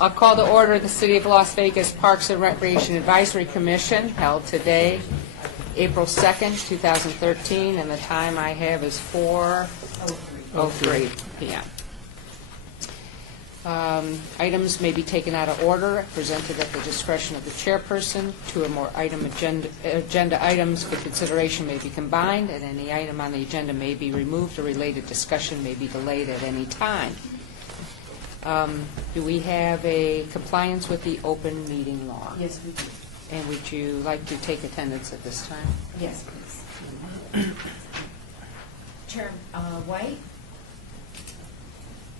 I'll call to order the City of Las Vegas Parks and Recreation Advisory Commission held today, April 2nd, 2013, and the time I have is 4:03 p.m. Items may be taken out of order, presented at the discretion of the chairperson. Two or more agenda items for consideration may be combined, and any item on the agenda may be removed or related discussion may be delayed at any time. Do we have a compliance with the open meeting law? Yes, we do. And would you like to take attendance at this time? Yes, please. Chair White?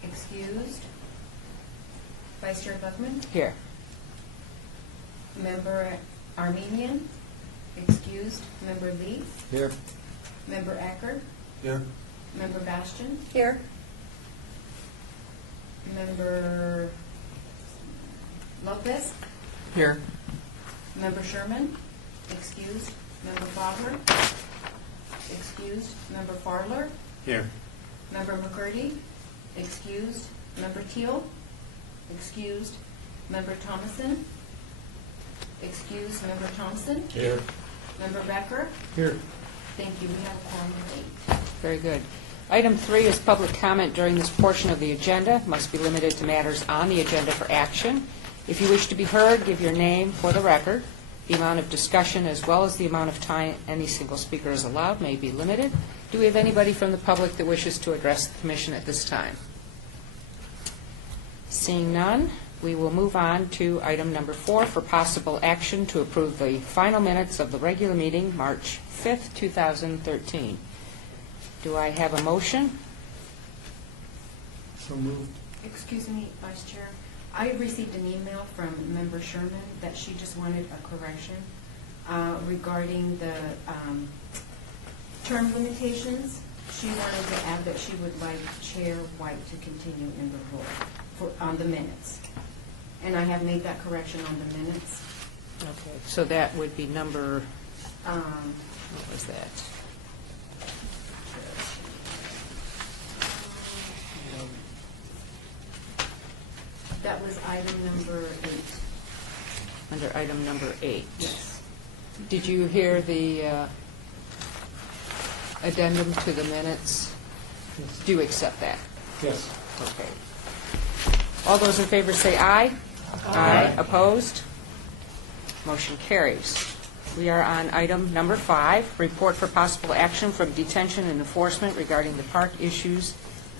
Excused. Vice Chair Buckman? Here. Member Armenian? Excused. Member Lee? Here. Member Acker? Here. Member Bastian? Here. Member Lopez? Here. Member Sherman? Excused. Member Fowler? Excused. Member Farler? Here. Member McCurdy? Excused. Member Teal? Excused. Member Thomason? Excused. Member Thompson? Here. Member Becker? Here. Thank you. We have a quorum of 8. Very good. Item 3 is public comment during this portion of the agenda. Must be limited to matters on the agenda for action. If you wish to be heard, give your name for the record. The amount of discussion as well as the amount of time any single speaker is allowed may be limited. Do we have anybody from the public that wishes to address the commission at this time? Seeing none, we will move on to item number 4 for possible action to approve the final minutes of the regular meeting, March 5th, 2013. Do I have a motion? So moved. Excuse me, Vice Chair. I received an email from Member Sherman that she just wanted a correction regarding the term limitations. She wanted to add that she would like Chair White to continue in the role on the minutes. And I have made that correction on the minutes. Okay, so that would be number, what was that? That was item number 8. Under item number 8. Yes. Did you hear the addendum to the minutes? Yes. Do you accept that? Yes. Okay. All those in favor say aye. Aye. Opposed? Motion carries. We are on item number 5, report for possible action from detention and enforcement regarding the park issues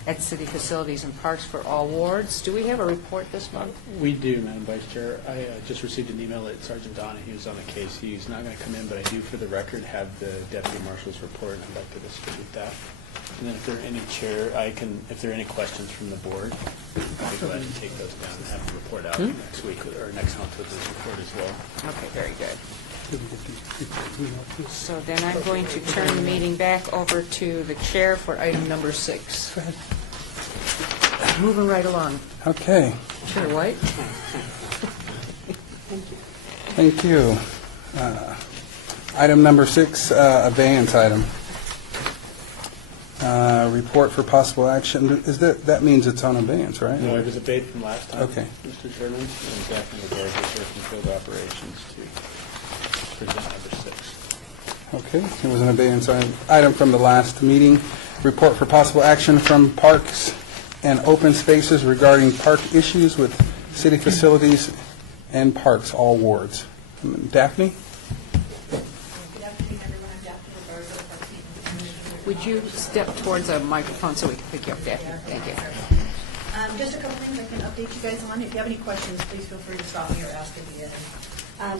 at city facilities and parks for all wards. Do we have a report this month? We do, Madam Vice Chair. I just received an email that Sergeant Donahue is on a case. He's not going to come in, but I do, for the record, have the Deputy Marshal's report, and I'd like to distribute that. And then if there are any if there are any questions from the board, I'll be glad to take those down and have the report out next week or next month with his report as well. Okay, very good. So then I'm going to turn the meeting back over to the chair for item number 6. Go ahead. Moving right along. Okay, Chair White? thank you. Item number 6, abeyance item. Report for possible action. That means it's on abeyance, right? No, it was a date from last time, Okay. Mr. Chairman, and Daphne LaGarza from Field Operations to present number 6. Okay, it was an abeyance item from the last meeting. Report for possible action from Parks and Open Spaces regarding park issues with city facilities and parks, all wards. Daphne? Good afternoon, everyone. I'm Daphne LaGarza, Parks and Commission. Would you step towards a microphone so we can pick you up there? Thank you. Just a couple things I can update you guys on. If you have any questions, please feel free to stop me or ask at the end.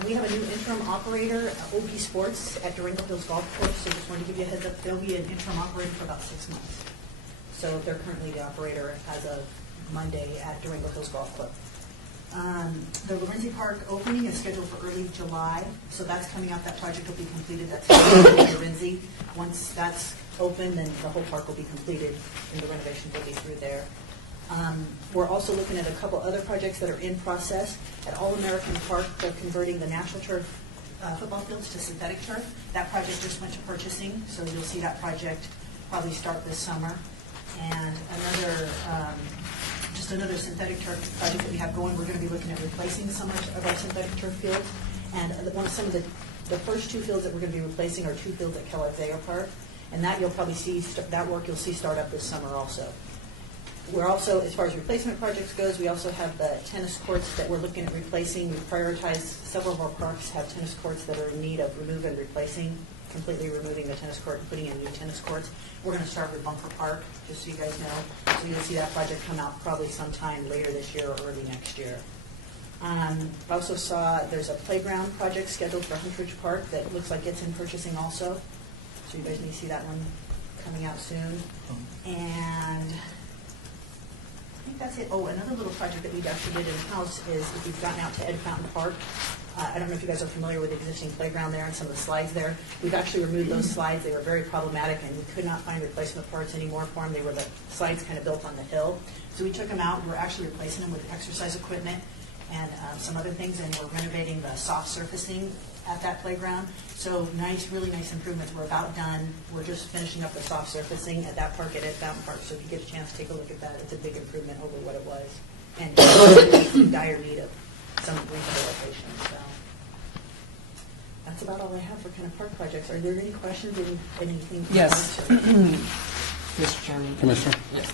We have a new interim operator, OP Sports, at Durango Hills Golf Course, so just wanted to give you a heads up. They'll be an interim operator for about 6 months. So they're currently the operator as of Monday at Durango Hills Golf Club. The Lorenzi Park opening is scheduled for early July, so that's coming up. That project will be completed. That's Lorenzi. Once that's open, then the whole park will be completed, and the renovations will be through there. We're also looking at a couple other projects that are in process. At All-American Park, they're converting the natural turf football fields to synthetic turf. That project just went to purchasing, so you'll see that project probably start this summer. And another, just just another synthetic turf project that we have going. We're going to be looking at replacing some of our synthetic turf fields. And some of the first two fields that we're going to be replacing are two fields at Kellogg Thayer Park. And that you'll probably see, that work you'll see start up this summer also. We're also, as far as replacement projects goes, we also have the tennis courts that we're looking at replacing. We've prioritized, several of our parks have tennis courts that are in need of remove and replacing, completely removing the tennis court and putting in new tennis courts. We're going to start with Bunker Park, just so you guys know. So you'll see that project come out probably sometime later this year or early next year. I also saw there's a playground project scheduled for Huntridge Park that looks like it's in purchasing also. So you guys may see that one coming out soon. And I think that's it. Oh, another little project that we actually did in-house is if you've gotten out to Ed Fountain Park. I don't know if you guys are familiar with the existing playground there and some of the slides there. We've actually removed those slides. They were very problematic, and we could not find replacement parts anymore for them. They were the slides kind of built on the hill. So we took them out. We're actually replacing them with exercise equipment and some other things, and we're renovating the soft surfacing at that playground. So really nice improvements. We're about done. We're just finishing up the soft surfacing at that park, at Ed Fountain Park. So if you get a chance, take a look at that. It's a big improvement over what it was. And it's in dire need of some rehabilitation. So that's about all I have for kind of park projects. Are there any questions, anything? Yes. Or- Mr. Chairman. Commissioner? Yes.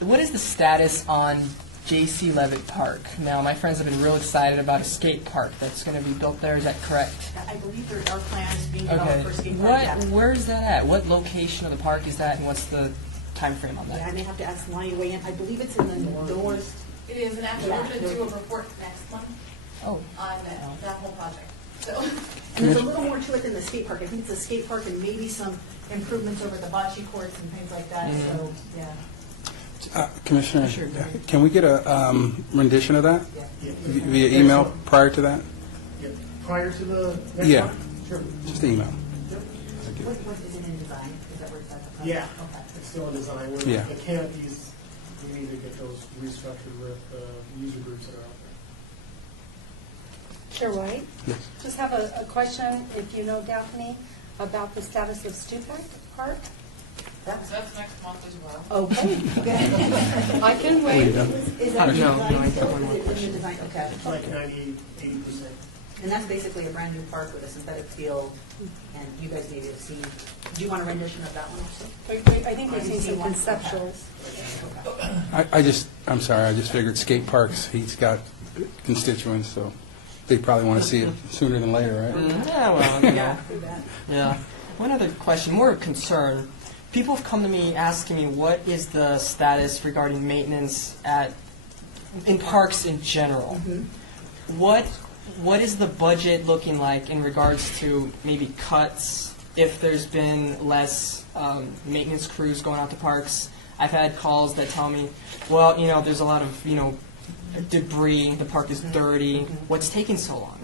What is the status on J.C. Levitt Park? Now, my friends have been real excited about a skate park that's going to be built there. Is that correct? I believe there are plans being developed Okay. for a skate park. Yeah. Where's that at? What location of the park is that, and what's the time frame on Yeah, I that? may have to ask Lonnie to weigh in. I believe it's in the north. It is, and actually, Yeah. we're going to do a report next month Oh, on that whole project. So, And there's a little more to it than the skate park. I think it's a skate park and maybe some improvements over the bocce courts and things like that. So, yeah. Commissioner, Sure. can we get a rendition of that Yeah. via email prior to that? Yeah. Prior to the next Yeah. one? Sure. Just email. What is it in design? Is that where it's at? Yeah, Okay. it's still in design. Yeah. The canopies, we need to get those restructured with user groups that are out Chair White? Yes. Just have a question, if you know, Daphne, about the status of Stupak Park? that's next month as well. Okay. I can wait. Is I that don't know. design? No, I got one more Is it in the design? Okay. there. It's like 80%. And that's basically a brand new park with a synthetic field, and you guys maybe have seen, do you want a rendition of that one also? I think we've seen some conceptuals. I'm sorry, I just figured skate parks, he's got constituents, so they probably want to see it sooner than later, right? yeah, well, you know. Yeah, do that. Yeah. One other question, more of concern. People have come to me asking me what is the status regarding maintenance in parks in general. What is the budget looking like in regards to maybe cuts if there's been less maintenance crews going out to parks? I've had calls that tell me, well, there's a lot of, debris, the park is dirty. What's taking so long?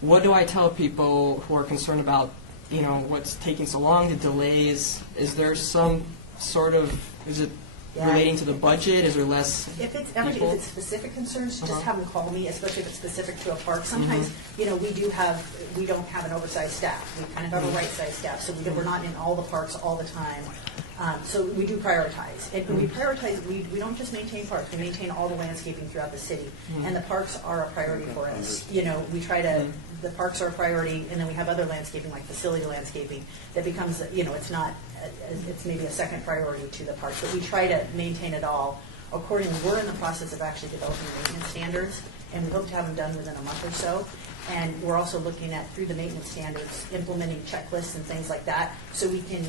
What do I tell people who are concerned about, what's taking so long, the delays? Is there some sort of, is it Yeah. relating to the budget? Is there less If it's people? specific concerns, Uh-huh. just have them call me, especially if it's specific to a park. Sometimes, we don't have an oversized staff. We kind of have a right-sized staff, so we're not in all the parks all the time. So we do prioritize. And when we prioritize, we don't just maintain parks, we maintain all the landscaping throughout the city. And the parks are a priority for us. We try to, the parks are a priority, and then we have other landscaping, like facility landscaping, that becomes, it's maybe a second priority to the parks. But we try to maintain it all accordingly. We're in the process of actually developing maintenance standards, and we hope to have them done within a month or so. And we're also looking at, through the maintenance standards, implementing checklists and things like that, so we can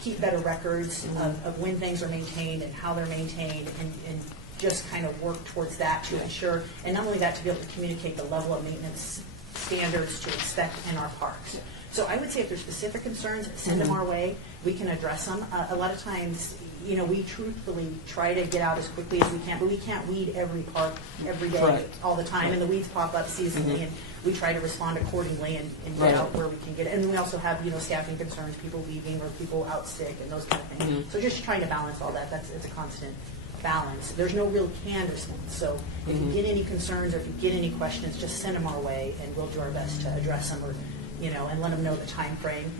keep better records of when things are maintained and how they're maintained, and just kind of work towards that to ensure, and not only that, to be able to communicate the level of maintenance standards to expect in our parks. So I would say if there's specific concerns, send them our way. We can address them. A lot of times, we truthfully try to get out as quickly as we can, but we can't weed every park every day, Right. all the time, and the weeds pop up seasonally, and we try to respond accordingly and get Right. out where we can get it. And we also have, staffing concerns, people leaving or people out sick and those kind of things. So just trying to balance all that. It's a constant balance. There's no real canned response. So if you get any concerns or if you get any questions, just send them our way, and we'll do our best to address them, or and let them know the time frame.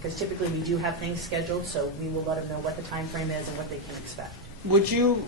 Because typically we do have things scheduled, so we will let them know what the time frame is and what they can expect. Would you,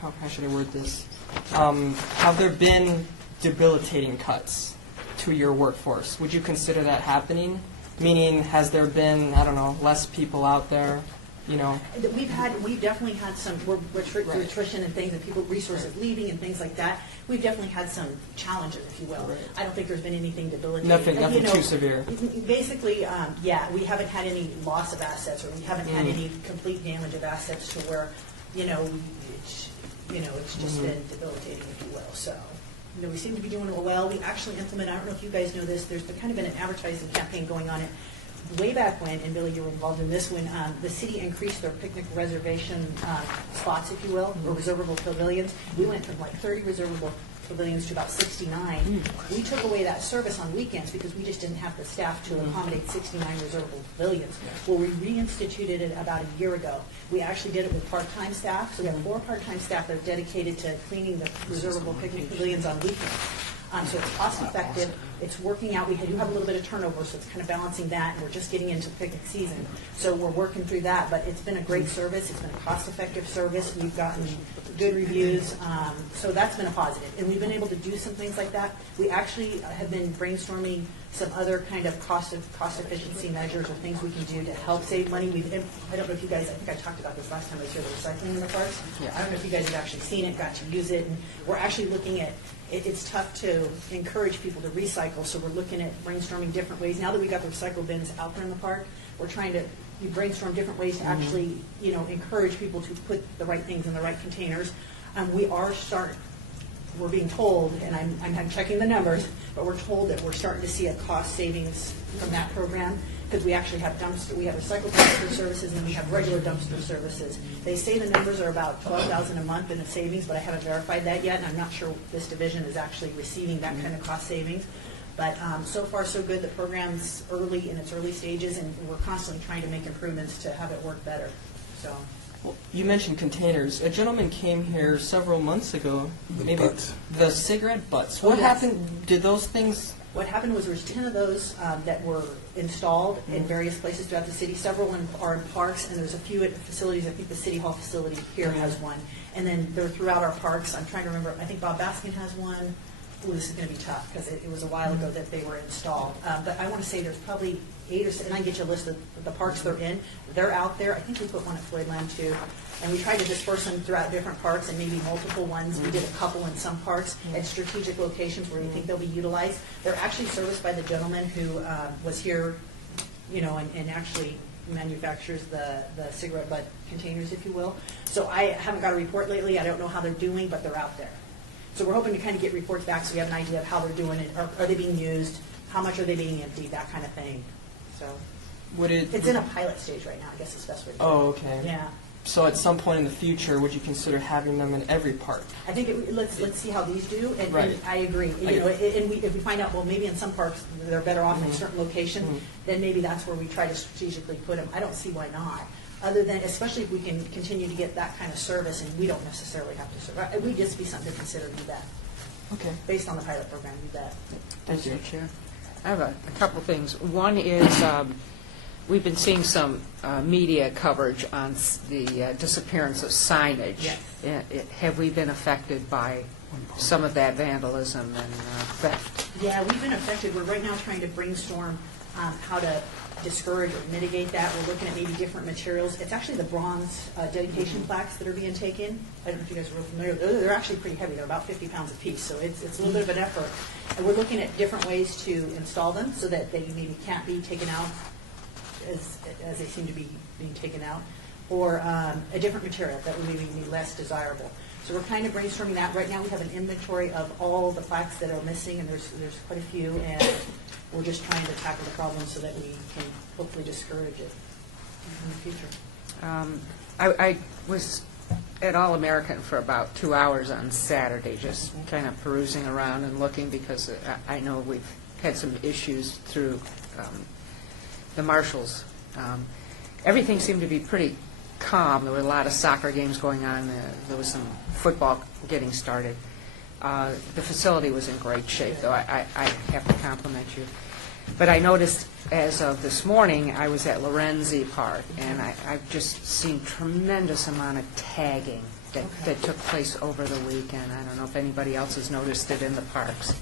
how should I word this? Have there been debilitating cuts to your workforce? Would you consider that happening? Meaning, has there been, I don't know, less people out there, you know? We've definitely had some, through attrition and things, and people, resources leaving and things like that. We've definitely had some challenges, if you will. Right. I don't think there's been anything debilitating. Nothing too severe. Basically, yeah, we haven't had any loss of assets, or we haven't had any complete damage of assets to where, it's just been debilitating, if you will. So, we seem to be doing well. We actually implement, I don't know if you guys know this, there's kind of been an advertising campaign going on way back when, and Billy, you were involved in this when the city increased their picnic reservation spots, if you will, or reservable pavilions. We went from like 30 reservable pavilions to about 69. We took away that service on weekends because we just didn't have the staff to accommodate 69 reservable pavilions. Well, we reinstituted it about a year ago. We actually did it with part-time staff, so we have 4 part-time staff that are dedicated to cleaning the reservable picnic pavilions on weekends. So it's cost-effective, it's working out. We do have a little bit of turnover, so it's kind of balancing that, and we're just getting into picnic season. So we're working through that, but it's been a great service. It's been a cost-effective service. We've gotten good reviews, so that's been a positive. And we've been able to do some things like that. We actually have been brainstorming some other kind of cost efficiency measures or things we can do to help save money. I don't know if you guys, I think I talked about this last time I was here, the recycling in the parks. Yeah. I don't know if you guys have actually seen it, got to use it, and we're actually looking at, it's tough to encourage people to recycle, so we're looking at brainstorming different ways. Now that we got the recycle bins out there in the park, we're trying to brainstorm different ways to actually, encourage people to put the right things in the right containers. We're being told, and I'm checking the numbers, but we're told that we're starting to see a cost savings from that program because we actually have we have recycled dumpster services and then we have regular dumpster services. They say the numbers are about $12,000 a month in the savings, but I haven't verified that yet, and I'm not sure this division is actually receiving that kind of cost savings. But so far, so good. The program's early in its early stages, and we're constantly trying to make improvements to have it work better. So. Well, you mentioned containers. A gentleman came here several months ago. Butts. The cigarette butts. Oh, What yes. happened? Did those things? What happened was there was 10 of those that were installed in various places throughout the city. Several are in parks, and there's a few at facilities. I think the City Hall facility here has one. And then they're throughout our parks. I'm trying to remember. I think Bob Baskin has one. Ooh, this is going to be tough because it was a while ago that they were installed. But I want to say there's probably 8 or 7, and I can get you a list of the parks they're in. They're out there. I think we put one at Floydland too. And we tried to disperse them throughout different parks and maybe multiple ones. We did a couple in some parks at strategic locations where we think they'll be utilized. They're actually serviced by the gentleman who was here, and actually manufactures the cigarette butt containers, if you will. So I haven't got a report lately. I don't know how they're doing, but they're out there. So we're hoping to kind of get reports back so we have an idea of how they're doing it. Are they being used? How much are they being emptied? That kind of thing. So it's in a pilot stage right now, I guess is the best way to say it. Oh, okay. Yeah. So at some point in the future, would you consider having them in every park? I think let's see how these do, and Right. I agree. If we find out, well, maybe in some parks they're better off in a certain location, then maybe that's where we try to strategically put them. I don't see why not. Other than, especially if we can continue to get that kind of service, and we don't necessarily have to serve. It would just be something to consider. Do that Okay. based on the pilot program. Do that. Thank you. Mr. Chair. I have a couple things. One is we've been seeing some media coverage on the disappearance of signage. Yes. Have we been affected by some of that vandalism and theft? Yeah, we've been affected. We're right now trying to brainstorm how to discourage or mitigate that. We're looking at maybe different materials. It's actually the bronze dedication plaques that are being taken. I don't know if you guys are real familiar. They're actually pretty heavy. They're about 50 pounds a piece, so it's a little bit of an effort. And we're looking at different ways to install them so that they maybe can't be taken out as they seem to be being taken out, or a different material that would maybe be less desirable. So we're kind of brainstorming that. Right now we have an inventory of all the plaques that are missing, and there's quite a few, and we're just trying to tackle the problem so that we can hopefully discourage it in the future. I was at All-American for about 2 hours on Saturday, just kind of perusing around and looking, because I know we've had some issues through the marshals. Everything seemed to be pretty calm. There were a lot of soccer games going on. There was some football getting started. The facility was in great shape, though. I have to compliment you. But I noticed, as of this morning, I was at Lorenzi Park, and I've just seen tremendous amount of tagging that took place over the weekend. I don't know if anybody else has noticed it in the parks,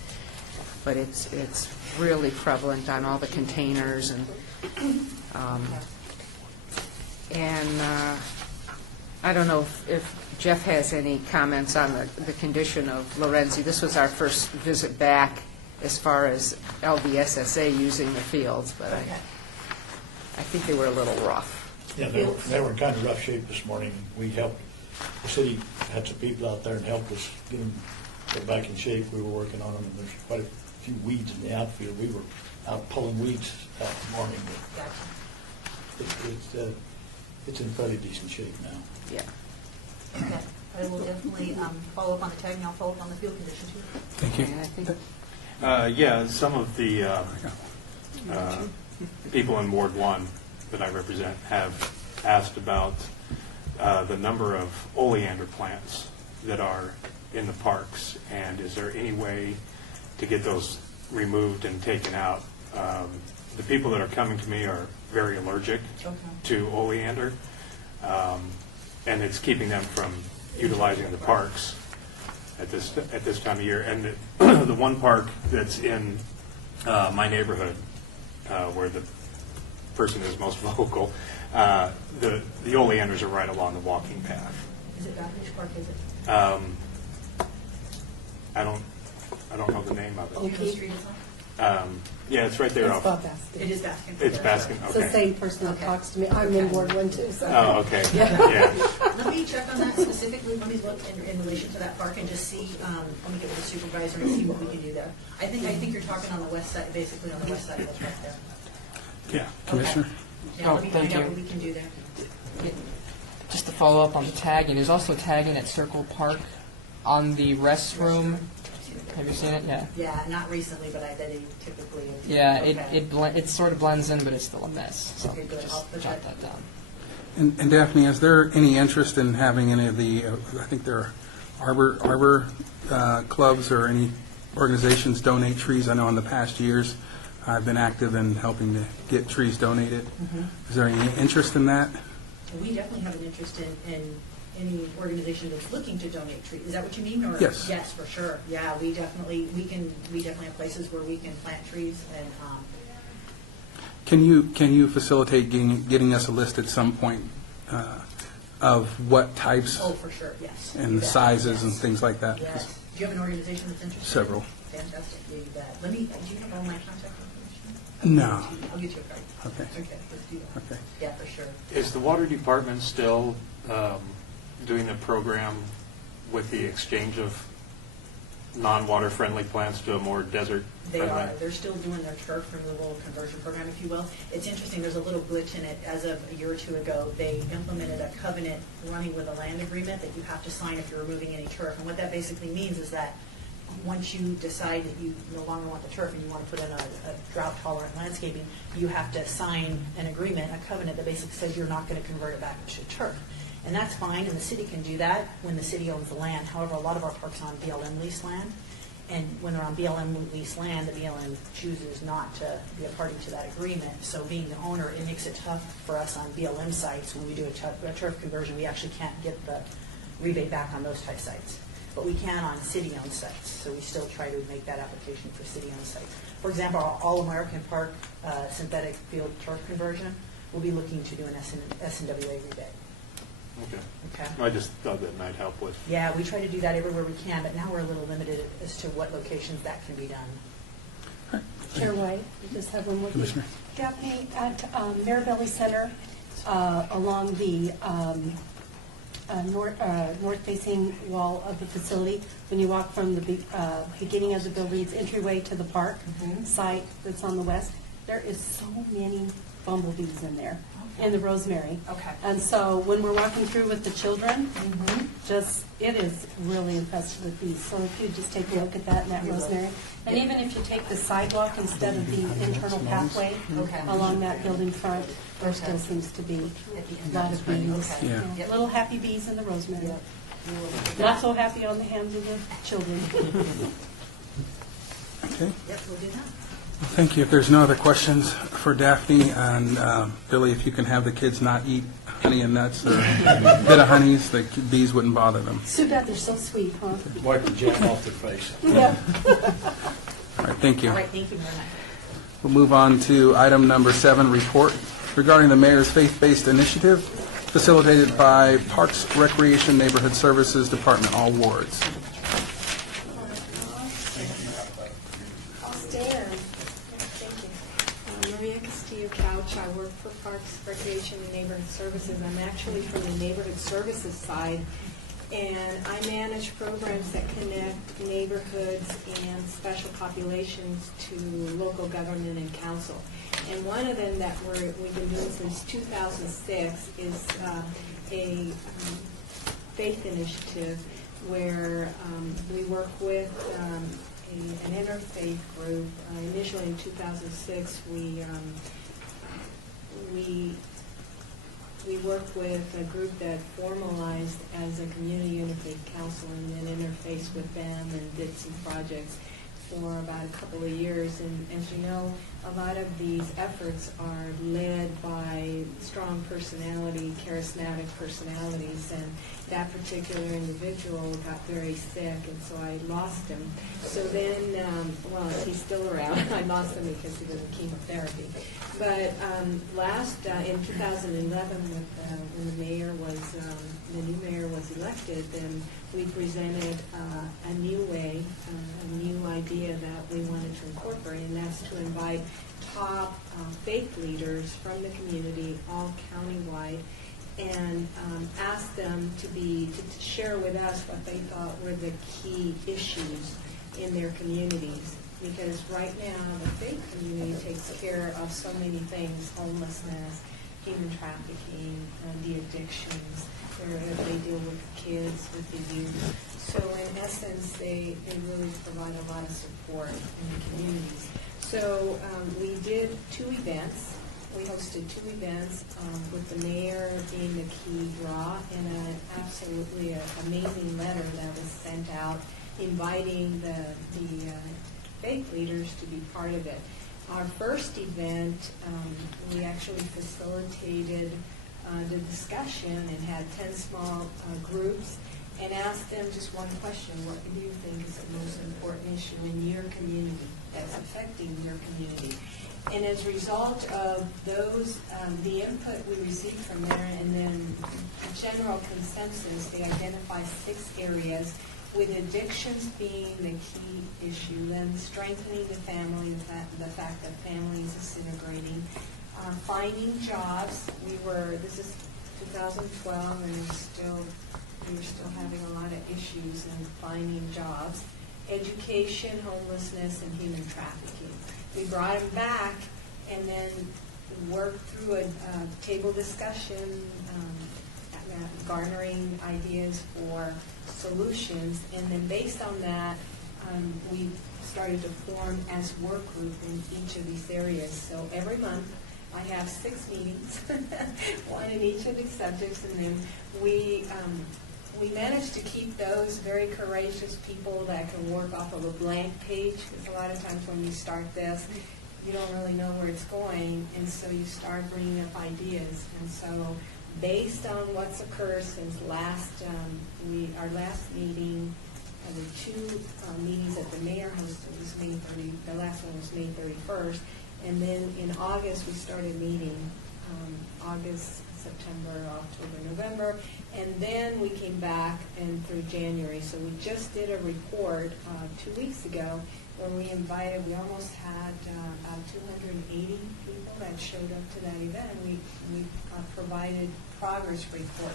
but it's really prevalent on all the containers, and I don't know if Jeff has any comments on the condition of Lorenzi. This was our first visit back as far as LVSSA using the fields, but I think they were a little rough. Yeah, they were in kind of rough shape this morning. We helped, the city had some people out there and helped us get back in shape. We were working on them, and there's quite a few weeds in the outfield. We were out pulling weeds that morning. But it's in fairly decent shape now. Yeah. Okay. I will definitely follow up on the tag, and I'll follow up on the field conditions here. Thank you. And I think Yeah, some of the people in Ward 1 that I represent have asked about the number of oleander plants that are in the parks, and is there any way to get those removed and taken out? The people that are coming to me are very allergic to oleander, and it's keeping them from utilizing the parks at this time of year. And the one park that's in my neighborhood, where the person is most vocal, the oleanders are right along the walking path. Is it Which park is it? I don't know the name of it. Okay. Street is Yeah, it's right there. It's off. Bob Baskin. It is Baskin. It's Baskin. It's the Okay. same person that talks to me. I'm in Ward 1 too, so. Oh, okay. Yeah. Let me check on that specifically. Let me look in relation to that park and just see, let me get with the supervisor and see what we can do there. I think you're talking on the west side, basically on the west side of the park there. Yeah. Commissioner? Yeah, let me thank find out you. what we can do there. Just to follow up on the tagging, there's also tagging at Circle Park on the restroom. Have you seen it? Yeah. Yeah, not recently, but they typically. Yeah, Okay. it sort of blends in, but it's still a mess. So Okay, good. just I'll put jot that- that down. And Daphne, is there any interest in having any of the, I think there are arbor clubs or any organizations donate trees? I know in the past years, I've been active in helping to get trees donated. Is there any interest in that? We definitely have an interest in any organization that's looking to donate trees. Is that what you mean? Or Yes. Yes, for sure. Yeah, we definitely have places where we can plant trees and, Can you facilitate getting us a list at some point of what types oh, for sure, yes. and You the bet. sizes and Yes. things like that? Yes. Do you have an organization that's interested? Several. Fantastic. You bet. Do you have all my contact information? No. I'll get you a card. Okay. Okay, let's do that. Okay. Yeah, for sure. Is the water department still doing the program with the exchange of non-water friendly plants to a more desert They friendly? are. They're still doing their turf removal conversion program, if you will. It's interesting, there's a little glitch in it. As of a year or two ago, they implemented a covenant running with a land agreement that you have to sign if you're removing any turf. And what that basically means is that once you decide that you no longer want the turf and you want to put in a drought-tolerant landscaping, you have to sign an agreement, a covenant that basically says you're not going to convert it back to turf. And that's fine, and the city can do that when the city owns the land. However, a lot of our parks are on BLM lease land, and when they're on BLM lease land, the BLM chooses not to be a party to that agreement. So being the owner, it makes it tough for us on BLM sites. When we do a turf conversion, we actually can't get the rebate back on those type sites. But we can on city-owned sites, so we still try to make that application for city-owned sites. For example, our All-American Park synthetic field turf conversion, we'll be looking to do an SNWA rebate. Okay. Okay. I just thought that might help with. Yeah, we try to do that everywhere we can, but now we're a little limited as to what locations that can be done. Chair White, you just have one more thing. Commissioner. Daphne, at Marabelli Center, along the north-facing wall of the facility, when you walk from the beginning of the building's entryway to the park site that's on the west, there is so many bumblebees in there, in the rosemary. Okay. And so when we're walking through with the children, it is really infested with bees. So if you just take a look at that in that We will. rosemary, and even if you take the sidewalk instead of the internal pathway Okay. along that building front, there still seems to be a lot of bees. Yeah. You know, little happy bees in the rosemary. Not so happy on the hands of the children. Okay. Yep, we'll do that. Thank you. If there's no other questions for Daphne, and Billy, if you can have the kids not eat honey and nuts or a bit of honeys, the bees wouldn't bother them. Too bad they're so sweet, huh? Wipe the jam off their face. Yeah. All right, thank you. All right, thank you very much. We'll move on to item number 7, report regarding the mayor's faith-based initiative facilitated by Parks, Recreation, Neighborhood Services Department, all wards. I'll stand. Thank you. Maria Castillo Couch. I work for Parks, Recreation, and Neighborhood Services. I'm actually from the Neighborhood Services side, and I manage programs that connect neighborhoods and special populations to local government and council. And one of them that we've been doing since 2006 is a faith initiative where we work with an interfaith group. Initially in 2006, we worked with a group that formalized as a community interfaith council and then interfaced with them and did some projects for about a couple of years. And as you know, a lot of these efforts are led by strong personality, charismatic personalities, and that particular individual got very sick, and so I lost him. So then, well, he's still around. I lost him because he was in chemotherapy. But in 2011, when the mayor was, the new mayor was elected, then we presented a new way, a new idea that we wanted to incorporate, and that's to invite top faith leaders from the community, all countywide, and ask them to share with us what they thought were the key issues in their communities. Because right now, the faith community takes care of so many things: homelessness, human trafficking, the addictions. They deal with kids, with the youth. So in essence, they really provide a lot of support in the communities. So we did 2 events. We hosted 2 events with the mayor being the key draw, and an absolutely amazing letter that was sent out inviting the faith leaders to be part of it. Our first event, we actually facilitated the discussion and had 10 small groups and asked them just one question: what do you think is the most important issue in your community that's affecting your community? And as a result of those, the input we received from there, and then general consensus, they identify 6 areas, with addictions being the key issue, then strengthening the family, the fact that family is disintegrating, finding jobs. This is 2012, and we were still having a lot of issues in finding jobs, education, homelessness, and human trafficking. We brought them back and then worked through a table discussion, garnering ideas for solutions, and then based on that, we started to form as work group in each of these areas. So every month, I have 6 meetings, one in each of these subjects, and then we managed to keep those very courageous people that can work off of a blank page, because a lot of times when you start this, you don't really know where it's going, and so you start bringing up ideas. And so based on what's occurred since our last meeting, the 2 meetings that the mayor hosted was the last one was May 31st, and then in August we started meeting, August, September, October, November, and then we came back and through January. So we just did a report 2 weeks ago where we almost had about 280 people that showed up to that event. We provided progress report.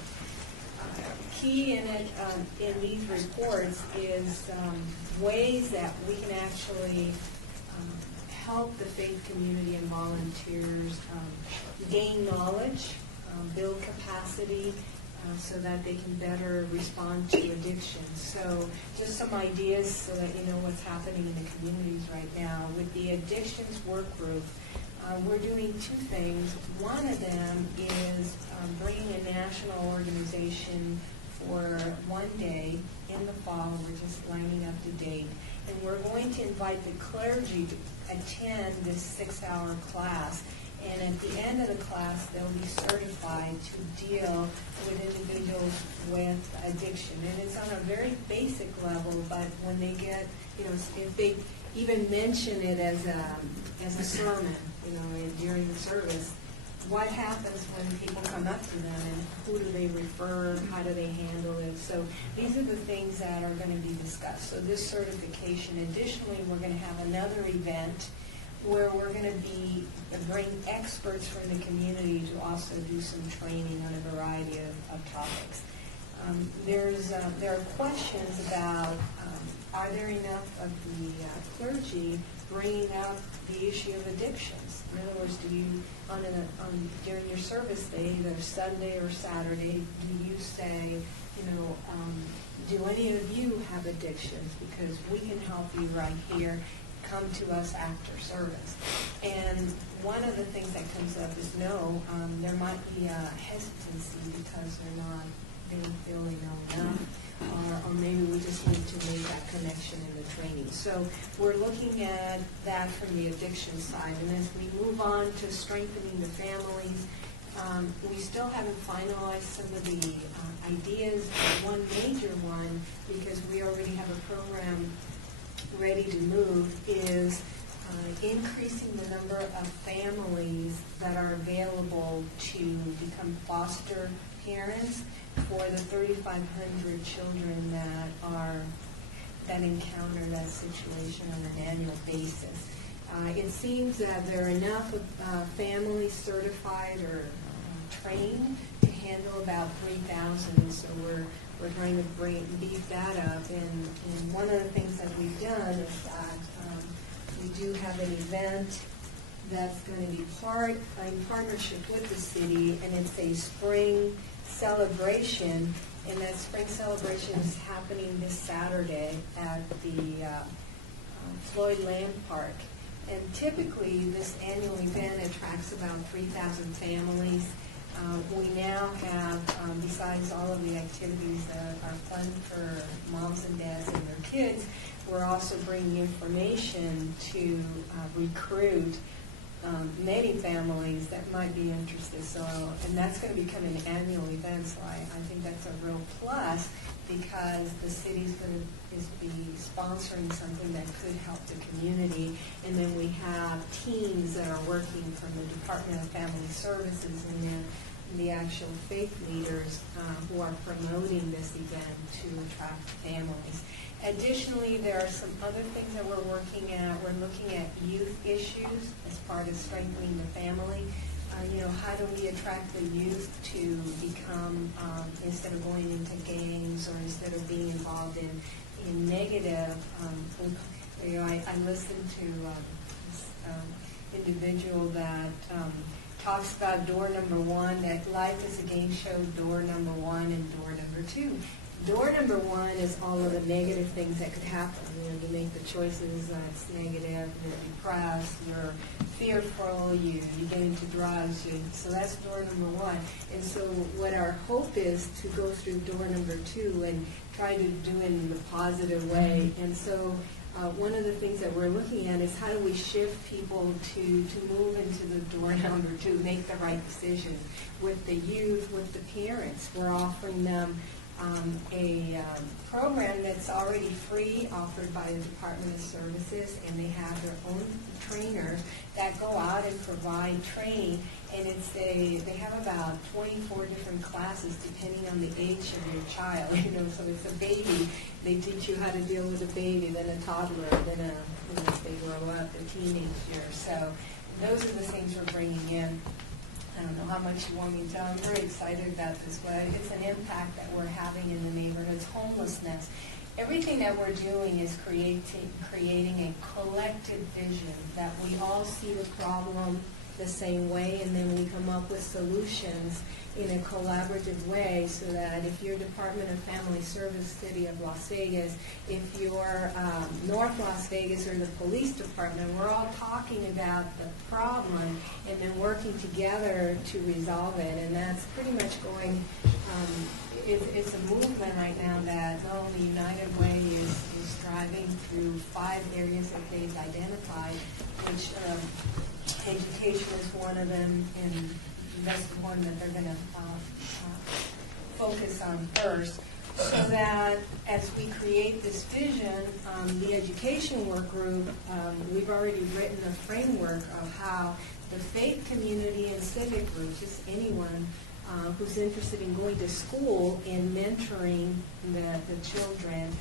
Key in it, in these reports, is ways that we can actually help the faith community and volunteers gain knowledge, build capacity, so that they can better respond to addiction. So just some ideas so that you know what's happening in the communities right now. With the addictions work group, we're doing 2 things. One of them is bringing a national organization for one day in the fall. We're just lining up the date. and we're going to invite the clergy to attend this 6-hour class. And at the end of the class, they'll be certified to deal with individuals with addiction. And it's on a very basic level, but when they get, if they even mention it as a sermon, during the service, what happens when people come up to them and who do they refer, how do they handle it? So these are the things that are going to be discussed. So this certification, additionally, we're going to have another event where we're going to bring experts from the community to also do some training on a variety of topics. There are questions about are there enough of the clergy bringing up the issue of addictions? In other words, do you, during your service day, either Sunday or Saturday, do you say, do any of you have addictions? Because we can help you right here. Come to us after service. And one of the things that comes up is there might be a hesitancy because they don't feel they know enough, or maybe we just need to make that connection in the training. So we're looking at that from the addiction side. And as we move on to strengthening the families, we still haven't finalized some of the ideas. One major one, because we already have a program ready to move, is increasing the number of families that are available to become foster parents for the 3,500 children that encounter that situation on an annual basis. It seems that there are enough families certified or trained to handle about 3,000, so we're trying to beef that up. And one of the things that we've done is that we do have an event that's going to be in partnership with the city, and it's a spring celebration. And that spring celebration is happening this Saturday at the Floyd Land Park. And typically, this annual event attracts about 3,000 families. We now have, besides all of the activities that are fun for moms and dads and their kids, we're also bringing information to recruit many families that might be interested. And that's going to become an annual event, so I think that's a real plus, because the city's going to be sponsoring something that could help the community. And then we have teams that are working from the Department of Family Services and the actual faith leaders who are promoting this event to attract families. Additionally, there are some other things that we're working at. We're looking at youth issues as part of strengthening the family. How do we attract the youth to become, instead of going into gangs or instead of being involved in negative, I listened to this individual that talks about door number one, that life is a game show, door number one and door number two. Door number one is all of the negative things that could happen. You make the choices that's negative, you're depressed, you're fearful, you get into drugs. So that's door number one. And so what our hope is to go through door number two and try to do it in the positive way. And so one of the things that we're looking at is how do we shift people to move into the door number two, make the right decision with the youth, with the parents. We're offering them a program that's already free, offered by the Department of Services, and they have their own trainers that go out and provide training. And they have about 24 different classes depending on the age of your child. So it's a baby. They teach you how to deal with a baby, then a toddler, then as they grow up, a teenager. So those are the things we're bringing in. I don't know how much you want me to tell. I'm very excited about this, but it's an impact that we're having in the neighborhoods. Homelessness. Everything that we're doing is creating a collective vision that we all see the problem the same way, and then we come up with solutions in a collaborative way, so that if you're Department of Family Service, City of Las Vegas, if you're North Las Vegas or the police department, we're all talking about the problem and then working together to resolve it. And that's pretty much going, it's a movement right now that not only United Way is driving, through 5 areas that they've identified, which education is one of them, and that's the one that they're going to focus on first. So that as we create this vision, the education work group, we've already written a framework of how the faith community and civic groups, just anyone who's interested in going to school and mentoring the children,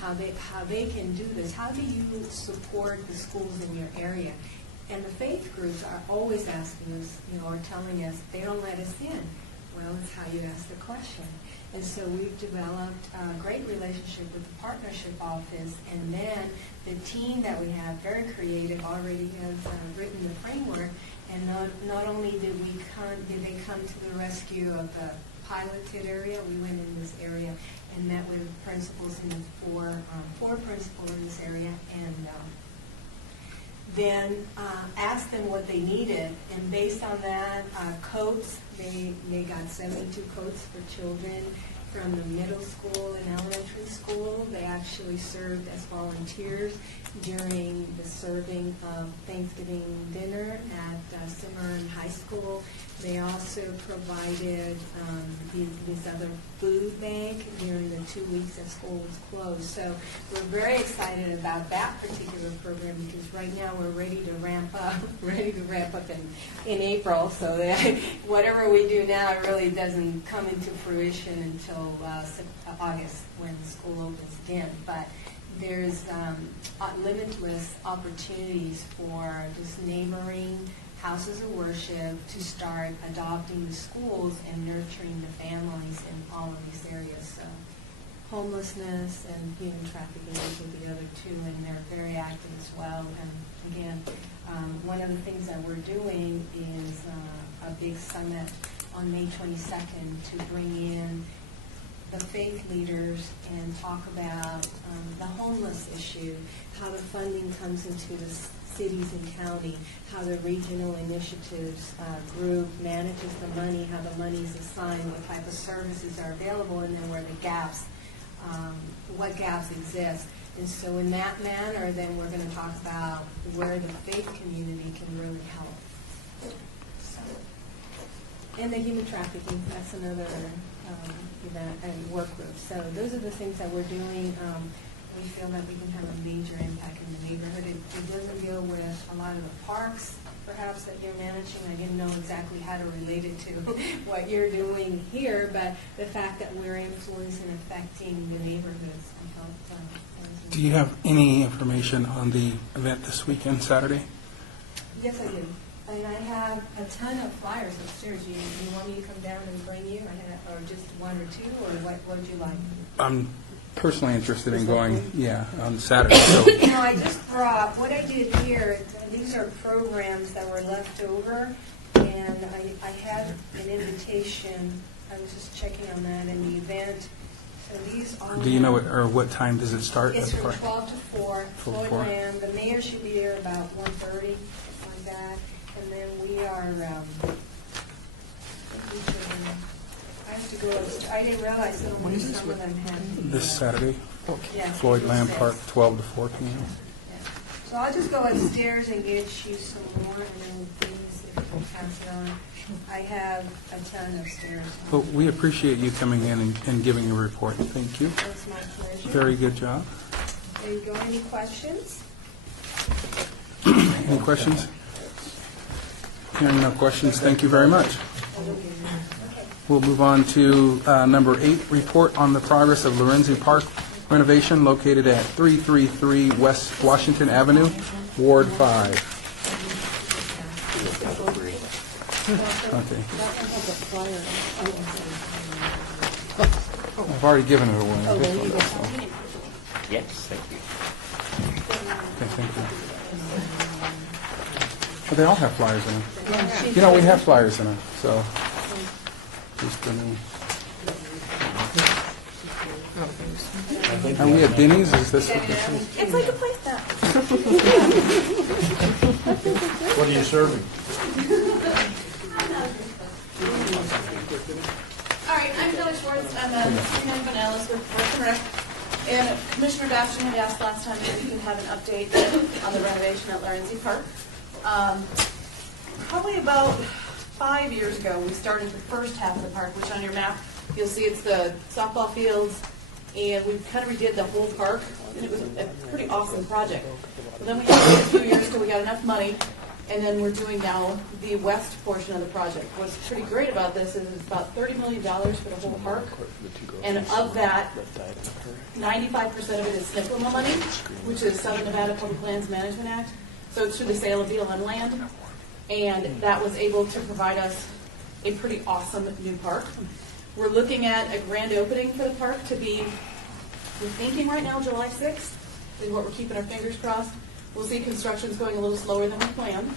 how they can do this. How do you support the schools in your area? And the faith groups are always asking us, or telling us, they don't let us in. Well, it's how you ask the question. And so we've developed a great relationship with the partnership office, and then the team that we have, very creative, already has written the framework. And not only did they come to the rescue of the piloted area, we went in this area and met with principals in the four principals in this area, and then asked them what they needed. And based on that, coats, they got 72 coats for children from the middle school and elementary school. They actually served as volunteers during the serving of Thanksgiving dinner at Cimarron High School. They also provided this other food bank during the 2 weeks that school was closed. So we're very excited about that particular program, because right now we're ready to ramp up in April. So that whatever we do now really doesn't come into fruition until August, when school opens again. But there's limitless opportunities for just neighboring houses of worship to start adopting the schools and nurturing the families in all of these areas. So homelessness and human trafficking are the other two, and they're very active as well. And again, one of the things that we're doing is a big summit on May 22nd to bring in the faith leaders and talk about the homeless issue, how the funding comes into the cities and county, how the regional initiatives group manages the money, how the money is assigned, what type of services are available, and then where the gaps, what gaps exist. And so in that manner, then we're going to talk about where the faith community can really help. So, and the human trafficking, that's another event and work group. So those are the things that we're doing. We feel that we can have a major impact in the neighborhood. It doesn't deal with a lot of the parks, perhaps, that you're managing. I didn't know exactly how to relate it to what you're doing here, but the fact that we're influencing and affecting the neighborhoods. Do you have any information on the event this weekend, Saturday? Yes, I do. And I have a ton of flyers upstairs. You want me to come down and bring you, or just one or two, or what would you like? I'm personally interested in going, on Saturday. So. I just brought, what I did here, these are programs that were left over, and I had an invitation. I was just checking on that in the event. So these all. Do you know what time does it start? It's from 12 to 4. 12 to 4. And the mayor should be there about 1:30, something like that. And then we are, I have to go, I didn't realize some of them have. This Saturday, Yeah, Floyd April Lamb 6th. Park, 12 to 4 p.m. Yeah. So I'll just go upstairs and get you some more, and then things, if you can pass it on. I have a ton upstairs. Well, we appreciate you coming in and giving a report. Thank you. It's my pleasure. Very good job. There you go. Any questions? Any questions? Hearing no questions, thank you very much. We'll move on to number 8, report on the progress of Lorenzi Park renovation located at 333 West Washington Avenue, Ward 5. Okay. I've already given it away. Yes, thank you. Okay, thank you. But they all have flyers in them. We have flyers in them, so. Just Are we at Denny's? Is this what this is? It's like a place that. What are you serving? All right, I'm Kelly Schwartz. I'm a senior Vanellis with Parks and Rec. And Commissioner Bastian had asked last time if we could have an update on the renovation at Lorenzi Park. Probably about 5 years ago, we started the first half of the park, which on your map, you'll see it's the softball fields, and we kind of redid the whole park, and it was a pretty awesome project. But then we had to wait a few years till we got enough money, and then we're doing now the west portion of the project. What's pretty great about this is it's about $30 million for the whole park, and of that, 95% of it is SNCLMA money, which is Southern Nevada Public Lands Management Act. So it's through the sale of BLM land, and that was able to provide us a pretty awesome new park. We're looking at a grand opening for the park to be, we're thinking right now July 6th is what we're keeping our fingers crossed. We'll see construction's going a little slower than we planned.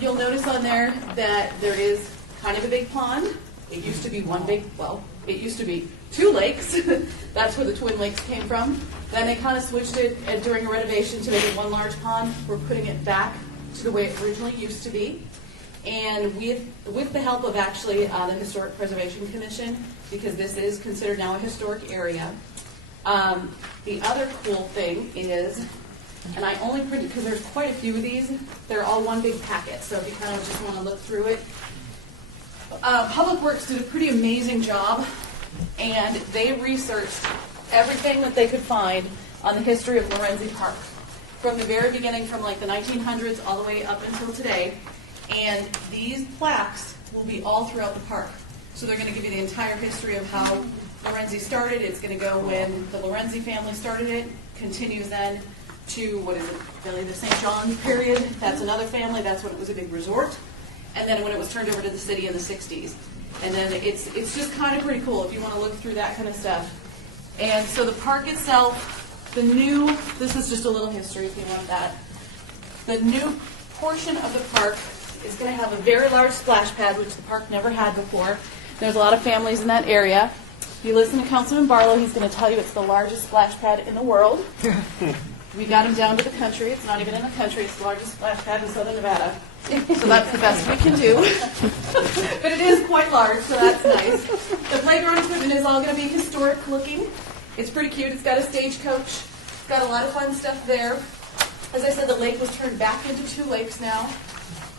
You'll notice on there that there is kind of a big pond. It used to be it used to be 2 lakes. That's where the Twin Lakes came from. Then they kind of switched it during a renovation to make it one large pond. We're putting it back to the way it originally used to be. And with the help of actually the Historic Preservation Commission, because this is considered now a historic area, the other cool thing is, and I only printed because there's quite a few of these, they're all one big packet, so if you kind of just want to look through it. Public Works did a pretty amazing job, and they researched everything that they could find on the history of Lorenzi Park, from the very beginning, from like the 1900s all the way up until today. And these plaques will be all throughout the park. So they're going to give you the entire history of how Lorenzi started. It's going to go when the Lorenzi family started it, continues then to, really the St. John period. That's another family. That's when it was a big resort. And then when it was turned over to the city in the 60s. And then it's just kind of pretty cool if you want to look through that kind of stuff. And so the park itself, this is just a little history if you want that. The new portion of the park is going to have a very large splash pad, which the park never had before. There's a lot of families in that area. If you listen to Councilman Barlow, he's going to tell you it's the largest splash pad in the world. We got him down to the country. It's not even in the country. It's the largest splash pad in Southern Nevada. So that's the best we can do. But it is quite large, so that's nice. The playground equipment is all going to be historic looking. It's pretty cute. It's got a stagecoach. It's got a lot of fun stuff there. As I said, the lake was turned back into 2 lakes now.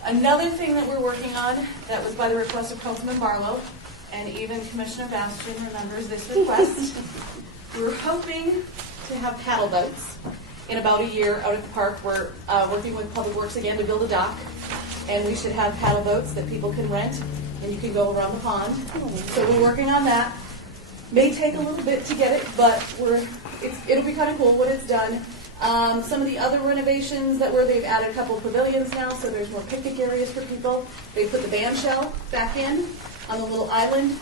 Another thing that we're working on that was by the request of Councilman Barlow, and even Commissioner Bastian remembers this request, we were hoping to have paddle boats in about a year out at the park. We're working with Public Works again to build a dock, and we should have paddle boats that people can rent, and you can go around the pond. So we're working on that. May take a little bit to get it, but it'll be kind of cool when it's done. Some of the other renovations they've added a couple of pavilions now, so there's more picnic areas for people. They put the band shell back in on the little island,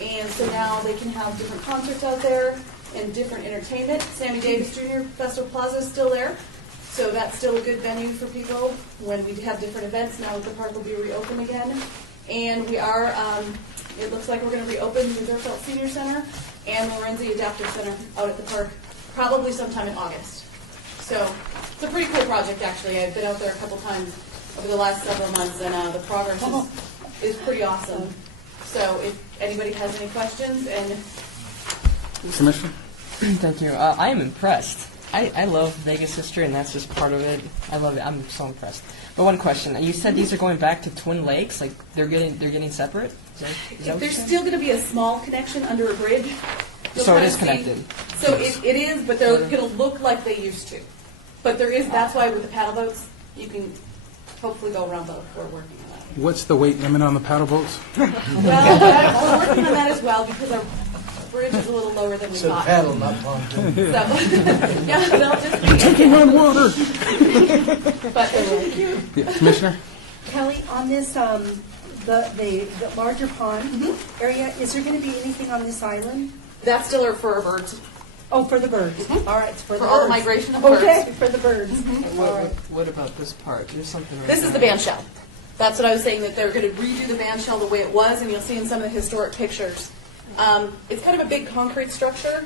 and so now they can have different concerts out there and different entertainment. Sammy Davis Jr. Festival Plaza is still there, so that's still a good venue for people when we have different events. Now that the park will be reopened again. And we are, it looks like we're going to reopen the Durfelt Senior Center and Lorenzi Adaptive Center out at the park probably sometime in August. So it's a pretty cool project, actually. I've been out there a couple times over the last several months, and the progress is pretty awesome. So if anybody has any questions, and Commissioner? Thank you. I am impressed. I love Vegas history, and that's just part of it. I love it. I'm so impressed. But one question: you said these are going back to Twin Lakes, like they're getting separate. Is that what you're there's saying? still going to be a small connection under a bridge. You'll So it kind is of see- connected. So it is, but they're going to look like they used to. But there is. That's why with the paddle boats, you can hopefully go around both. We're working on that. What's the weight limit on the paddle boats? Well, we're working on that as well because our bridge is a little lower than we So thought. paddle, not pontoon. So, yeah, they'll just be Taking on water. But they're really cute. Yeah, Commissioner? Kelly, on this, the larger pond area, is there going to be anything on this island? That's still our fur birds. Oh, for the birds. All right, it's for the For birds. all the migration of birds. Okay, for the birds. And All right. what about this part? There's something. Right This is the there. band shell. That's what I was saying, that they're going to redo the band shell the way it was, and you'll see in some of the historic pictures. It's kind of a big concrete structure,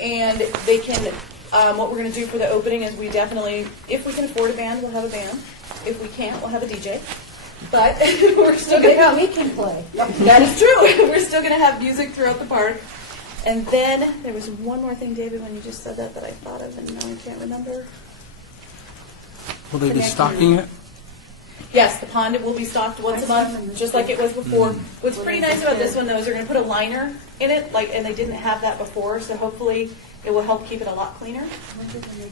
and they can, what we're going to do for the opening is we definitely, if we can afford a band, we'll have a band. If we can't, we'll have a DJ. But we're still going to have, We can play. that is true. We're still going to have music throughout the park. And then there was one more thing, David, when you just said that I thought of, and now I can't remember. Will they be Connecting. stocking it? Yes, the pond will be stocked once a month, just like it was before. What's pretty nice about this one, though, is they're going to put a liner in it, and they didn't have that before, so hopefully it will help keep it a lot cleaner.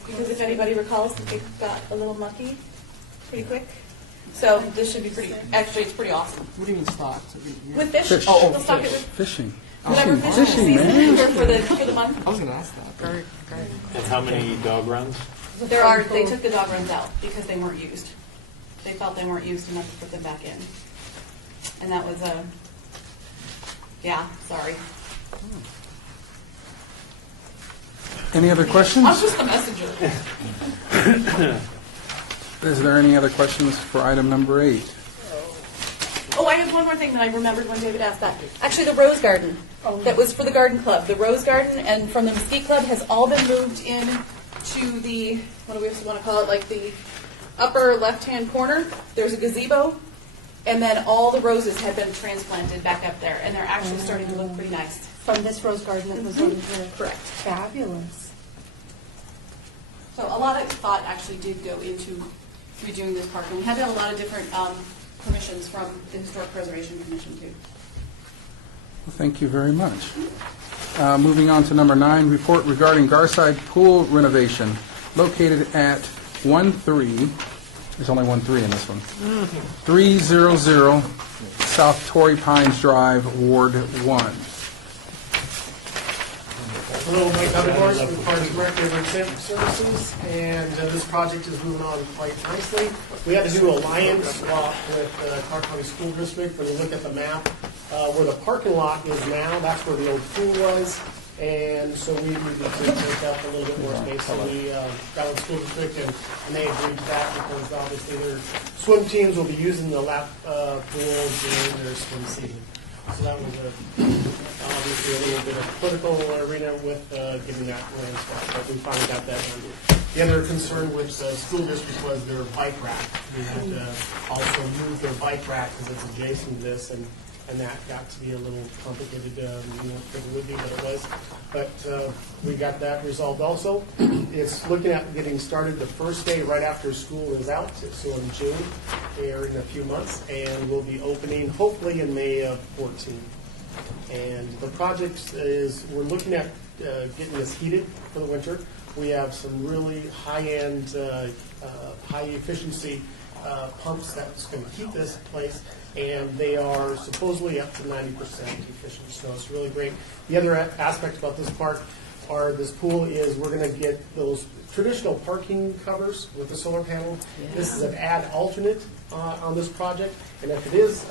Because if anybody recalls, it got a little mucky pretty quick. So this should be pretty, actually, it's pretty awesome. What do you mean stocked? With fish, Fish. we'll stock it with Fishing. whatever Fishing, fish fishing, season man. for the month. I was going to ask that. Great, great. And how many dog runs? They took the dog runs out because they weren't used. They felt they weren't used enough to put them back in. And that was sorry. Any other questions? I'm just the messenger. Is there any other questions for item number 8? Oh, I have one more thing that I remembered when David asked that. Actually, the Rose Garden that was for the garden club. The Rose Garden and from the Mesquite Club has all been moved in to the, what do we want to call it, like the upper left-hand corner. There's a gazebo, and then all the roses have been transplanted back up there, and they're actually starting to look pretty nice. From this rose garden that was over here. Correct. Fabulous. So a lot of thought actually did go into redoing this park, and we had to have a lot of different permissions from the Historic Preservation Commission too. Well, thank you very much. Moving on to number 9, report regarding Garside Pool renovation located at 13, there's only 13 in this one, 300 South Torrey Pines Drive, Ward 1. Hello, Mike Hubbard, with Parks Director of Temp Services, and this project is moving on quite nicely. We had to do a line swap with Clark County School District. When you look at the map, where the parking lot is now, that's where the old pool was, and so we needed to take up a little bit more space. So we got with the school district, and they agreed to that because obviously their swim teams will be using the lap pools during their swim season. So that was obviously a little bit of political arena with getting that land swap, but we finally got that done. The other concern with the school district was their bike rack. We had to also move their bike rack because it's adjacent to this, and that got to be a little complicated. You know, it would be, but it was. But we got that resolved also. It's looking at getting started the first day right after school is out, so in June, or in a few months, and we'll be opening hopefully in May of 14. And the project is, we're looking at getting this heated for the winter. We have some really high-end, high-efficiency pumps that's going to heat this place, and they are supposedly up to 90% efficient, so it's really great. The other aspect about this park or this pool is we're going to get those traditional parking covers with the solar panel. Yeah. This is an add alternate on this project, and if it is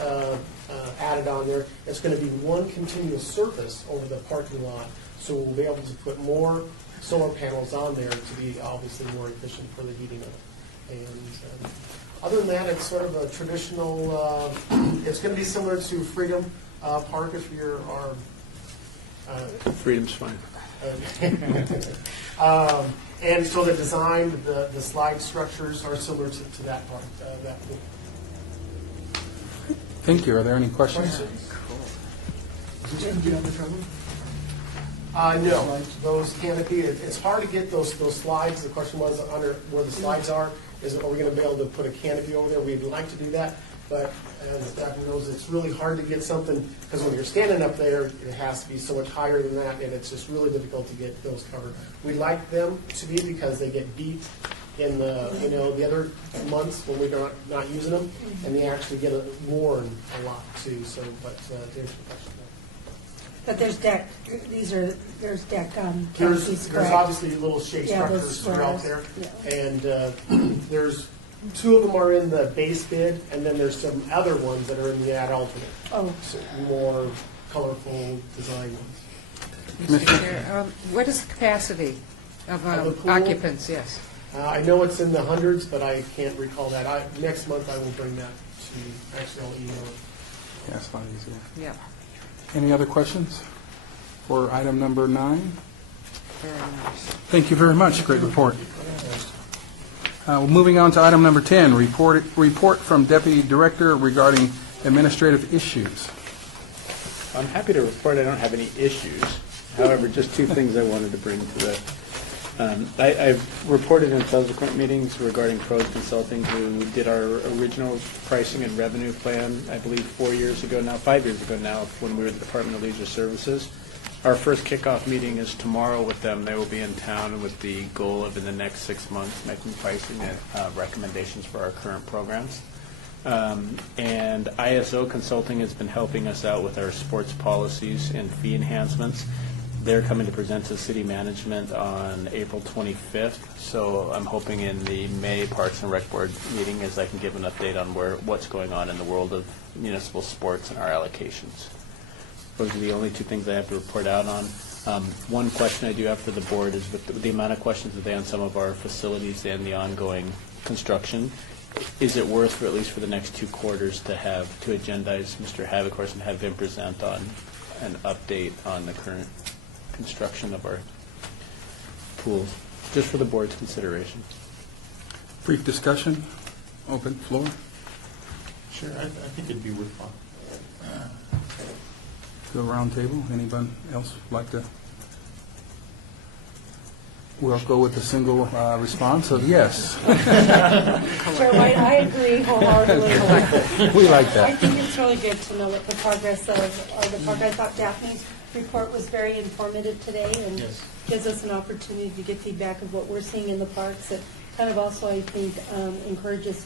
added on there, it's going to be one continuous surface over the parking lot, so we'll be able to put more solar panels on there to be obviously more efficient for the heating of it. And other than that, it's sort of a traditional, it's going to be similar to Freedom Park if you're Freedom's fine. And so the design, the slide structures are similar to that park, that pool. Thank you. Are there any questions? Did you get on the trouble? No, those canopy, it's hard to get those slides. The question was under where the slides are we going to be able to put a canopy over there? We'd like to do that, but as staff knows, it's really hard to get something, because when you're standing up there, it has to be so much higher than that, and it's just really difficult to get those covered. We'd like them to be, because they get beat in the, the other months when we're not using them, and they actually get worn a lot too, so, but there's your question. But there's deck, there's deck canopies, There's correct? obviously little shade Yeah, those structures throughout there, squares, and there's 2 of them are in the base bid, and then there's some other ones that are in the ad alternate. Oh. So more colorful design ones. Mr. Chair, what is the capacity of the pool? occupants? Yes. I know it's in the hundreds, but I can't recall that. Next month I will bring that to you. Actually, I'll email it. Yeah, it's not easier. Yeah. Any other questions for item number 9? Very nice. Thank you very much. Great report. Moving on to item number 10, report from Deputy Director regarding administrative issues. I'm happy to report I don't have any issues. However, just two things I wanted to bring to the, I've reported in subsequent meetings regarding Pros Consulting, who did our original pricing and revenue plan, I believe 5 years ago now, when we were at the Department of Leisure Services. Our first kickoff meeting is tomorrow with them. They will be in town with the goal of, in the next 6 months, making pricing and recommendations for our current programs. And ISO Consulting has been helping us out with our sports policies and fee enhancements. They're coming to present to city management on April 25th, so I'm hoping in the May Parks and Rec Board meeting as I can give an update on what's going on in the world of municipal sports and our allocations. Those are the only two things I have to report out on. One question I do have for the board is with the amount of questions today on some of our facilities and the ongoing construction, is it worth, for at least for the next 2 quarters, to agendize Mr. Havikhorst and have him present on an update on the current construction of our pools, just for the board's consideration? Brief discussion, open floor. Sure, I think it'd be worthwhile. To the round table, anyone else like to? We'll go with a single response of yes. Chair White, I agree wholeheartedly. We like I that. think it's really good to know what the progress of the park. I thought Daphne's report was very informative today and Yes. gives us an opportunity to get feedback of what we're seeing in the parks. It kind of also, I think, encourages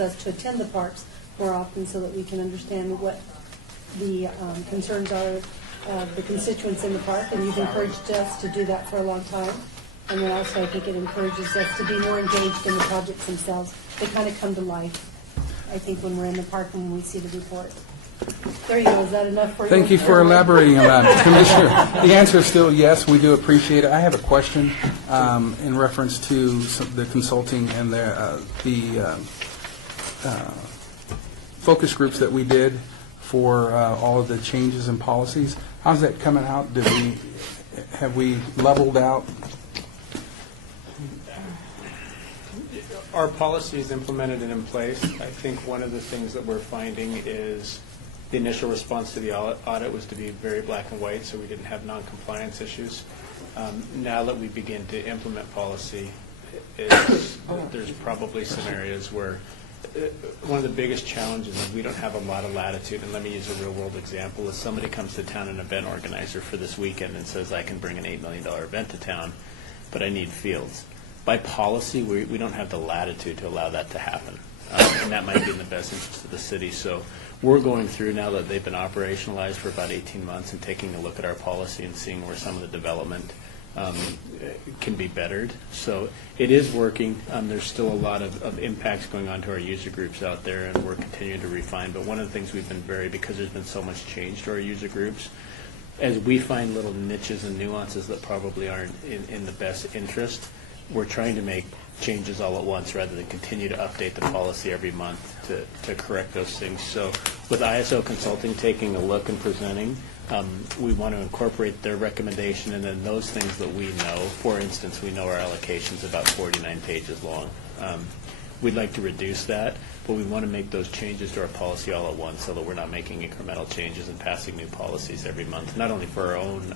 us to attend the parks more often so that we can understand what the concerns are of the constituents in the park, and you've encouraged us to do that for a long time. And then also, I think it encourages us to be more engaged in the projects themselves. They kind of come to life, I think, when we're in the park and when we see the report. There you go. Is that enough for you? Thank you for elaborating on that, Commissioner. The answer is still yes, we do appreciate it. I have a question in reference to the consulting and the focus groups that we did for all of the changes in policies. How's that coming out? Have we leveled out? Our policy is implemented and in place. I think one of the things that we're finding is the initial response to the audit was to be very black and white, so we didn't have non-compliance issues. Now that we begin to implement policy, there's probably some areas where one of the biggest challenges is we don't have a lot of latitude, and let me use a real-world example. If somebody comes to town, an event organizer for this weekend, and says, I can bring an $8 million event to town, but I need fields. By policy, we don't have the latitude to allow that to happen, and that might be in the best interest of the city. So we're going through, now that they've been operationalized for about 18 months, and taking a look at our policy and seeing where some of the development can be bettered. So it is working. There's still a lot of impacts going on to our user groups out there, and we're continuing to refine. But one of the things we've been because there's been so much change to our user groups, as we find little niches and nuances that probably aren't in the best interest, we're trying to make changes all at once rather than continue to update the policy every month to correct those things. So with ISO Consulting taking a look and presenting, we want to incorporate their recommendation, and then those things that we know. For instance, we know our allocation's about 49 pages long. We'd like to reduce that, but we want to make those changes to our policy all at once so that we're not making incremental changes and passing new policies every month, not only for our own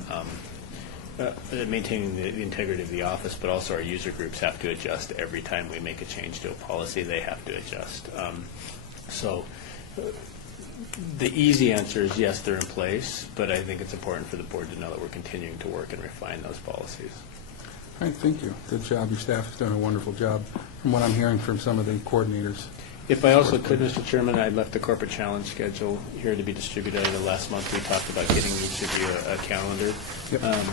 maintaining the integrity of the office, but also our user groups have to adjust every time we make a change to a policy. They have to adjust. So the easy answer is yes, they're in place, but I think it's important for the board to know that we're continuing to work and refine those policies. All right, thank you. Good job. Your staff has done a wonderful job from what I'm hearing from some of the coordinators. If I also could, Mr. Chairman, I left the corporate challenge schedule here to be distributed. Last month we talked about getting each of you a calendar. Yep.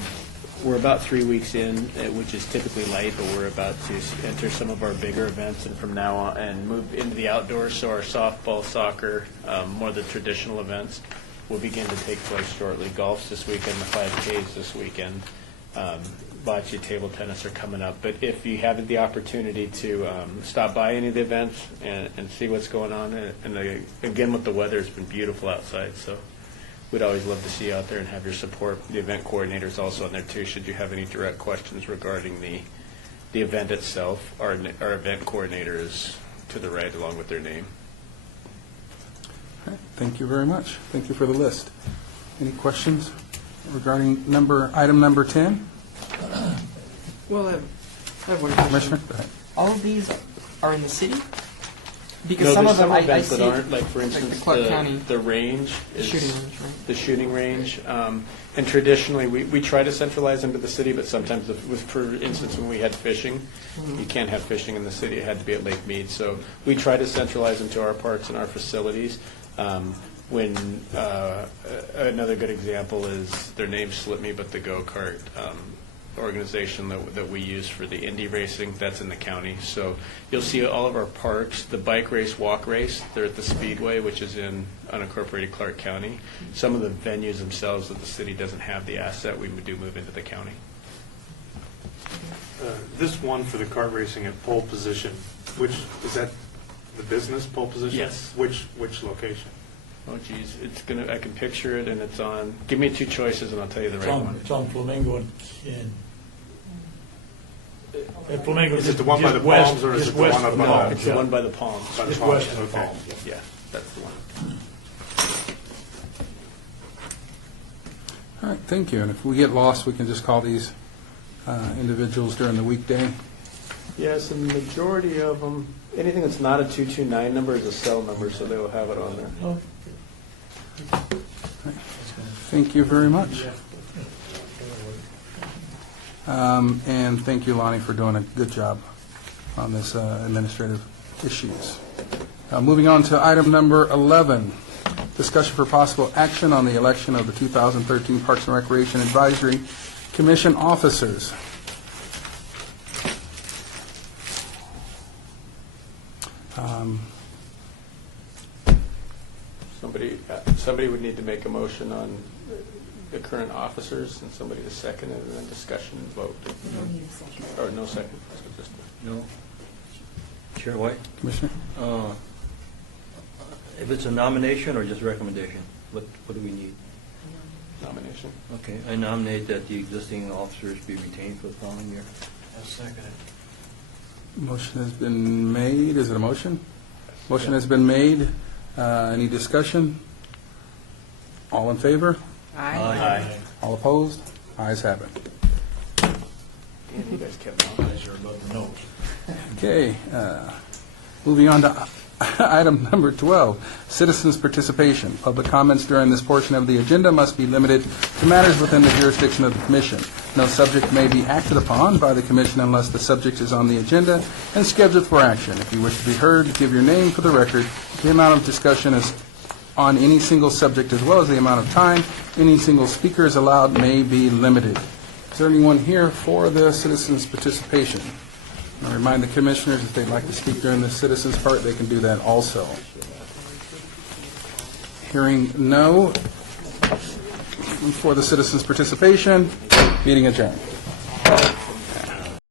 We're about 3 weeks in, which is typically light, but we're about to enter some of our bigger events, and from now on, and move into the outdoors. So our softball, soccer, more of the traditional events will begin to take place shortly. Golf's this weekend, the 5Ks this weekend. Bocce, table tennis are coming up. But if you have the opportunity to stop by any of the events and see what's going on, and again, with the weather, it's been beautiful outside, so we'd always love to see you out there and have your support. The event coordinator's also on there too, should you have any direct questions regarding the event itself. Our event coordinator is to the right along with their name. Okay, thank you very much. Thank you for the list. Any questions? regarding item number 10. Well, I have one question. Commissioner, go ahead. All of these are in the city? Because No, some there's of them I events see, that aren't, like for like the instance, Clark County the range is shooting range, right? the shooting range. And traditionally, we try to centralize them to the city, but sometimes, for instance, when we had fishing, you can't have fishing in the city. It had to be at Lake Mead. So we try to centralize them to our parks and our facilities. When another good example is, their name slipped me, but the go-kart organization that we use for the Indy racing, that's in the county. So you'll see all of our parks, the bike race, walk race, they're at the Speedway, which is in unincorporated Clark County. Some of the venues themselves that the city doesn't have the asset, we do move into the county. This one for the kart racing at pole position, which, is that the business pole position? Yes. Which location? Oh geez, I can picture it, and it's on, give me two choices and I'll tell you the right one. It's on Flamingo and Flamingo. Is it the one by the just Palms, or is just it the west one up of by Palms, It's the one by the Palms. By the Just Palms, west of the okay. Palms. Yeah, that's the one. All right, thank you. And if we get lost, we can just call these individuals during the weekday. Yes, and the majority of them, anything that's not a 229 number is a cell number, so they will have it on there. Oh, Thank you very much. And thank you, Lonnie, for doing a good job on this administrative issues. Moving on to item number 11, discussion for possible action on the election of the 2013 Parks and Recreation Advisory Commission officers. Somebody would need to make a motion on the current officers, and somebody to second it, and then discussion and vote. Or no second. So just no. Chair White? Commissioner? If it's a nomination or just recommendation, what do we need? nomination. Okay, I nominate that the existing officers be retained for the following year. I'll second it. Motion has been made. Is it a motion? Motion has been made. Any discussion? All in favor? Aye. All opposed? Ayes have it. And you guys kept on. Guys are above the nose. Okay, moving on to item number 12, citizens' participation. Public comments during this portion of the agenda must be limited to matters within the jurisdiction of the Commission. No subject may be acted upon by the Commission unless the subject is on the agenda and scheduled for action. If you wish to be heard, give your name for the record. The amount of discussion is on any single subject as well as the amount of time any single speaker is allowed may be limited. Is there anyone here for the citizens' participation? I remind the commissioners if they'd like to speak during the citizens' part, they can do that also. Hearing no for the citizens' participation, meeting adjourned.